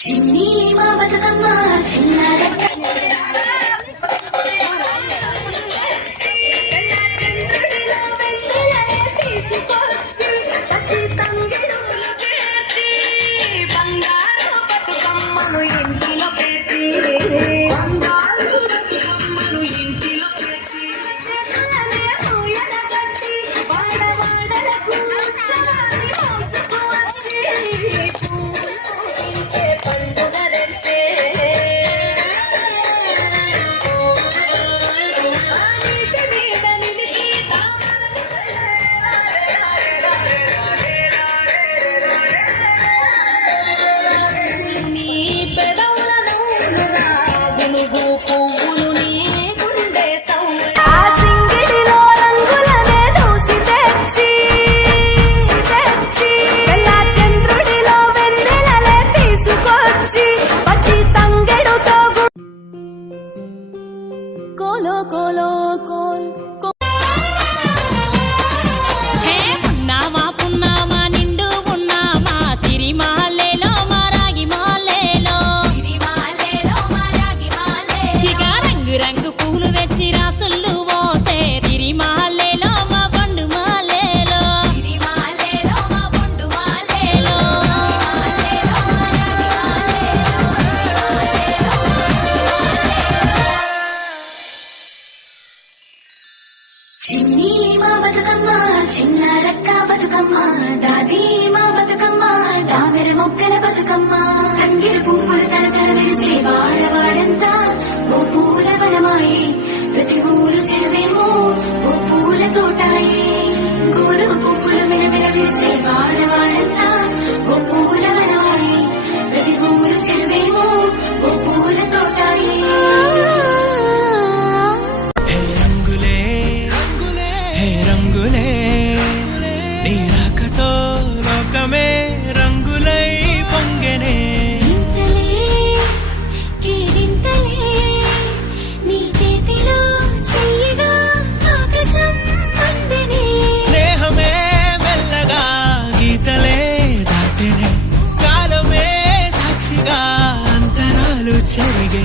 చిన్ని మా బతుకమ్మ చిన్నారక్క బంగారు బతుకమ్మను ఇంటిలో పెట్టి బంగారు బతుకమ్మను ఇంటిలో పెట్టి పూయల కట్టి వాడవాడలకు ఉత్సవాన్ని మోసుకు వచ్చి పూజించే పండుగ తెచ్చే నీటి మీద నిలిచి నీ పెదవుల నవ్వులుగా గునుగు పువ్వులు నీ గుండె సౌమ్య ఆ సింగిడిలో రంగులనే దూసి తెచ్చి ఎలా చంద్రుడిలో వెన్నెలలే తీసుకొచ్చి పచ్చి తంగెడుతో కోలో కోలో కోల్ హే పున్నామా పున్నామా నిండు పున్నామా సిరిమాలేలో మరాగి మాలేలో ఇక రంగు రంగు పూలు తెచ్చి రాసులు పోసే సిరిమాలేలో మా పండు మాలేలో చిన్ని మా బతుకమ్మ చిన్నారక్క బతుకమ్మ దాది మా బతుకమ్మ దామెర మొక్కల బతుకమ్మ తంగిడు పువ్వులు తలతల మెరిసే వాడవాడంతా ఓ పూల వనమాయి ప్రతి ఊరు చెరువేమో ఓ పూల తోటాయి గోరు పువ్వులు మెరమెర విరిసే వాడవాడంతా ఓ పూల వనమాయి ప్రతి ఊరు చెరువేమో ఓ పూల తోటాయి హే రంగులే నీ రాకతో లోకమే రంగులై పొంగెనే స్నేహమే మెల్లగా గీతలే దాటెనే కాలమే సాక్షిగా అంతరాలు చెరిగే